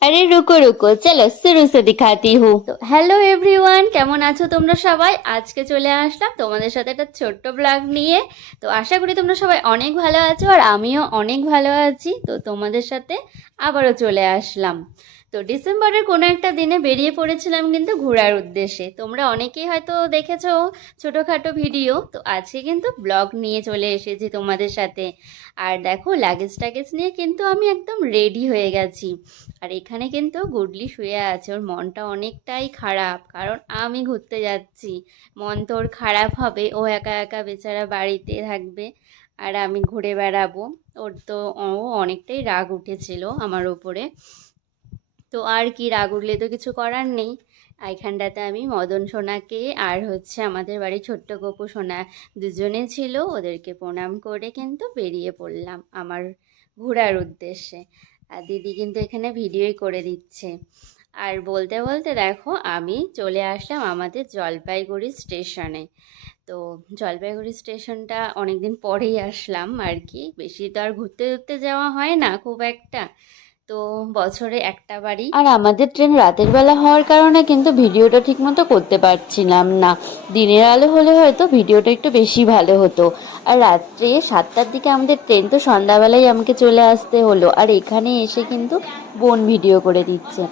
আরে রুকো রুকো, চলো শুরু সে দিখাতি হু। তো হ্যালো এভরিওয়ান, কেমন আছো তোমরা সবাই? আজকে চলে আসলাম তোমাদের সাথে একটা ছোট্ট ব্লগ নিয়ে। তো আশা করি তোমরা সবাই অনেক ভালো আছো, আর আমিও অনেক ভালো আছি। তো তোমাদের সাথে আবারও চলে আসলাম। তো ডিসেম্বরের কোনো একটা দিনে বেরিয়ে পড়েছিলাম কিন্তু ঘোরার উদ্দেশ্যে। তোমরা অনেকেই হয়তো দেখেছো ছোটোখাটো ভিডিও। তো আজকে কিন্তু ব্লগ নিয়ে চলে এসেছি তোমাদের সাথে। আর দেখো, লাগেজ টাগেজ নিয়ে কিন্তু আমি একদম রেডি হয়ে গেছি। আর এখানে কিন্তু গুডলি শুয়ে আছে, ওর মনটা অনেকটাই খারাপ, কারণ আমি ঘুরতে যাচ্ছি। মন তো ওর খারাপ হবে, ও একা একা বেচারা বাড়িতে থাকবে আর আমি ঘুরে বেড়াবো। ওর তো ও অনেকটাই রাগ উঠেছিল আমার ওপরে। তো আর কি, রাগ উঠলে তো কিছু করার নেই। এখানটাতে আমি মদন সোনাকে আর হচ্ছে আমাদের বাড়ির ছোট্ট গপু সোনা দুজনে ছিল, ওদেরকে প্রণাম করে কিন্তু বেরিয়ে পড়লাম আমার ঘোরার উদ্দেশ্যে। আর দিদি কিন্তু এখানে ভিডিওই করে দিচ্ছে। আর বলতে বলতে দেখো আমি চলে আসলাম আমাদের জলপাইগুড়ি স্টেশনে। তো জলপাইগুড়ি স্টেশনটা অনেকদিন পরেই আসলাম আর কি, বেশি তো আর ঘুরতে ঘুরতে যাওয়া হয় না খুব একটা। তো বছরে একটা বারই, আর আমাদের ট্রেন রাতের বেলা হওয়ার কারণে কিন্তু ভিডিওটা ঠিকমতো করতে পারছিলাম না। দিনের আলো হলে হয়তো ভিডিওটা একটু বেশি ভালো হতো। আর রাত্রে 7টার দিকে আমাদের ট্রেন, তো সন্ধ্যাবেলায় আমাকে চলে আসতে হলো। আর এখানে এসে কিন্তু বোন ভিডিও করে দিচ্ছে।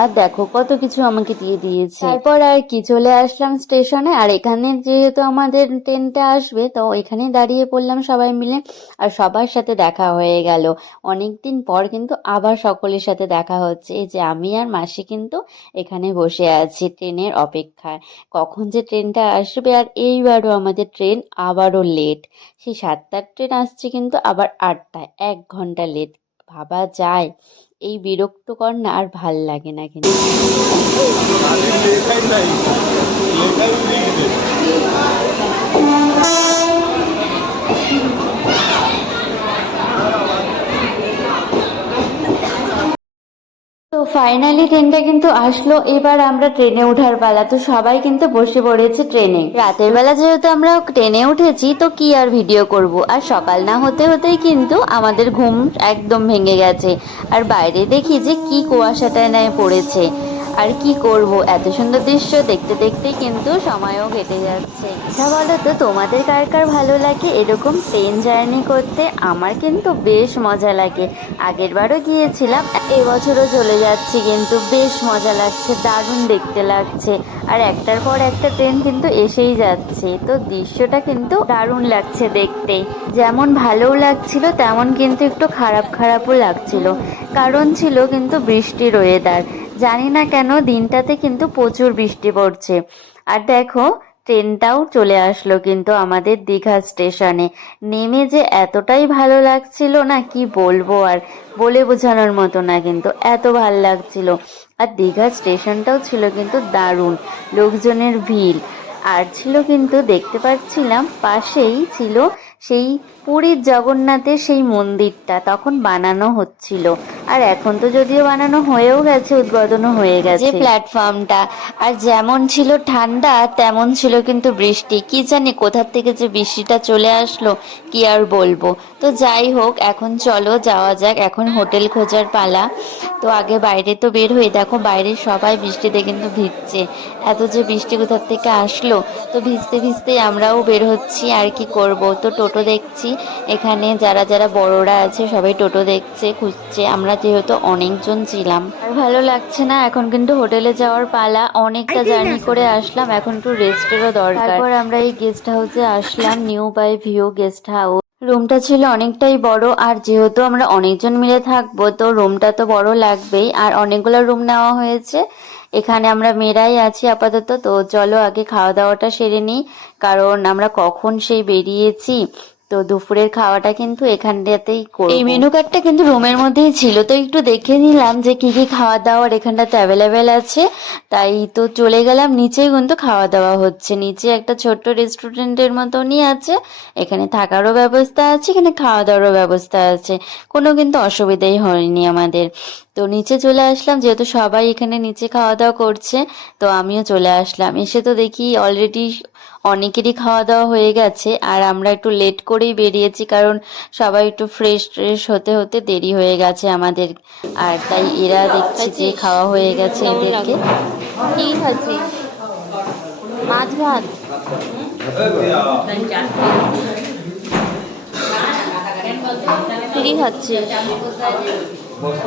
আর দেখো কত কিছু আমাকে দিয়ে দিয়েছে। তারপর আর কি, চলে আসলাম স্টেশনে। আর এখানে যেহেতু আমাদের ট্রেনটা আসবে, তো এখানে দাঁড়িয়ে পড়লাম সবাই মিলে। আর সবার সাথে দেখা হয়ে গেল। অনেকদিন পর কিন্তু আবার সকলের সাথে দেখা হচ্ছে। এই যে আমি আর মাসি কিন্তু এখানে বসে আছি ট্রেনের অপেক্ষায়, কখন যে ট্রেনটা আসবে। আর এইবারও আমাদের ট্রেন আবারও লেট। সেই 7টার ট্রেন আসছে কিন্তু আবার 8টায়, 1 ঘন্টা লেট। ভাবা যায়? এই বিরক্তকর না, আর ভাল লাগে না কিন্তু। তো ফাইনালি ট্রেনটা কিন্তু আসলো, এবার আমরা ট্রেনে ওঠার পালা। তো সবাই কিন্তু বসে পড়েছে ট্রেনে। রাতের বেলা যেহেতু আমরা ট্রেনে উঠেছি, তো কি আর ভিডিও করব। আর সকাল না হতে হতেই কিন্তু আমাদের ঘুম একদম ভেঙে গেছে। আর বাইরে দেখি যে কি কুয়াশাটা নেয় পড়েছে। আর কি করব, এত সুন্দর দৃশ্য দেখতে দেখতেই কিন্তু সময়ও কেটে যাচ্ছে। আচ্ছা বলো তো, তোমাদের কার কার ভালো লাগে এরকম ট্রেন জার্নি করতে? আমার কিন্তু বেশ মজা লাগে। আগের বারও গিয়েছিলাম, এবছরও চলে যাচ্ছি, কিন্তু বেশ মজা লাগছে, দারুণ দেখতে লাগছে। আর একটার পর একটা ট্রেন কিন্তু এসেই যাচ্ছে, তো দৃশ্যটা কিন্তু দারুণ লাগছে দেখতে। যেমন ভালোও লাগছিল, তেমন কিন্তু একটু খারাপ খারাপও লাগছিল, কারণ ছিল কিন্তু বৃষ্টির ওয়েদার। জানি না কেন দিনটাতে কিন্তু প্রচুর বৃষ্টি পড়ছে। আর দেখো, ট্রেনটাও চলে আসলো কিন্তু আমাদের দীঘা স্টেশনে। নেমে যে এতটাই ভালো লাগছিল না, কি বলবো আর, বলে বোঝানোর মতো না, কিন্তু এত ভালো লাগছিল। আর দীঘা স্টেশনটাও ছিল কিন্তু দারুণ, লোকজনের ভিড়। আর ছিল কিন্তু, দেখতে পাচ্ছিলাম পাশেই ছিল সেই পুরীর জগন্নাথের সেই মন্দিরটা, তখন বানানো হচ্ছিল। আর এখন তো যদিও বানানো হয়েও গেছে, উদ্বোধনও হয়ে গেছে যে প্ল্যাটফর্মটা। আর যেমন ছিল ঠান্ডা, তেমন ছিল কিন্তু বৃষ্টি। কি জানি কোথার থেকে যে বৃষ্টিটা চলে আসলো, কি আর বলবো। তো যাই হোক, এখন চলো যাওয়া যাক, এখন হোটেল খোঁজার পালা। তো আগে বাইরে তো বের হই, দেখো বাইরে সবাই বৃষ্টিতে কিন্তু ভিজছে। এত যে বৃষ্টি কোথার থেকে আসলো, তো ভিজতে ভিজতেই আমরাও বের হচ্ছি। আর কি করব, তো টোটো দেখছি। এখানে যারা যারা বড়রা আছে সবাই টোটো দেখছে, খুঁজছে। আমরা যেহেতু অনেকজন ছিলাম, আর ভালো লাগছে না। এখন কিন্তু হোটেলে যাওয়ার পালা, অনেকটা জার্নি করে আসলাম, এখন একটু রেস্টেরও দরকার। তারপর আমরা এই গেস্ট হাউসে আসলাম, new by view guest house. রুমটা ছিল অনেকটাই বড়, আর যেহেতু আমরা অনেকজন মিলে থাকবো, তো রুমটা তো বড় লাগবেই। আর অনেকগুলো রুম নেওয়া হয়েছে। এখানে আমরা মেয়েরাই আছি আপাতত। তো চলো আগে খাওয়া দাওয়াটা সেরে নিই, কারণ আমরা কখন সেই বেরিয়েছি। তো দুপুরের খাওয়াটা কিন্তু এখানটাতেই করব। এই মেনু কার্ডটা কিন্তু রুমের মধ্যেই ছিল, তো একটু দেখে নিলাম যে কি কি খাওয়া দাওয়ার এখানটাতে অ্যাভেলেবেল আছে। তাই তো চলে গেলাম নিচেই, কিন্তু খাওয়া দাওয়া হচ্ছে। নিচে একটা ছোট্ট রেস্টুরেন্টের মতনই আছে, এখানে থাকারও ব্যবস্থা আছে, এখানে খাওয়া দাওয়ারও ব্যবস্থা আছে। কোনো কিন্তু অসুবিধাই হয়নি আমাদের। তো নিচে চলে আসলাম, যেহেতু সবাই এখানে নিচে খাওয়া দাওয়া করছে, তো আমিও চলে আসলাম। এসে তো দেখি অলরেডি অনেকেরই খাওয়া দাওয়া হয়ে গেছে, আর আমরা একটু লেট করেই বেরিয়েছি, কারণ সবাই একটু ফ্রেশ ট্রেশ হতে হতে দেরি হয়ে গেছে আমাদের। আর তাই এরা দেখছি যে খাওয়া হয়ে গেছে এদেরকে। কি খাচ্ছিস? মাছ ভাত? তুই কি খাচ্ছিস?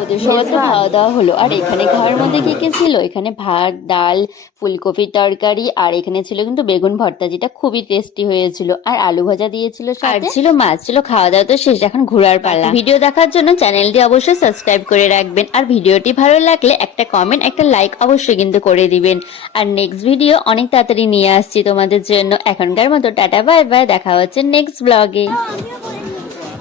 ওদের সবার তো খাওয়া দাওয়া হলো। আর এখানে খাওয়ার মধ্যে কি কি ছিল, এখানে ভাত, ডাল, ফুলকপির তরকারি, আর এখানে ছিল কিন্তু বেগুন ভর্তা, যেটা খুবই টেস্টি হয়েছিল, আর আলু ভাজা দিয়েছিল, আর ছিল মাছ ছিল। খাওয়া দাওয়া তো শেষ, এখন ঘোরার পালা। ভিডিও দেখার জন্য চ্যানেলটি অবশ্যই সাবস্ক্রাইব করে রাখবেন, আর ভিডিওটি ভালো লাগলে একটা কমেন্ট, একটা লাইক অবশ্যই কিন্তু করে দিবেন। আর নেক্সট ভিডিও অনেক তাড়াতাড়ি নিয়ে আসছি তোমাদের জন্য। এখনকার মতো টাটা, বাই বাই, দেখা হচ্ছে নেক্সট ব্লগে।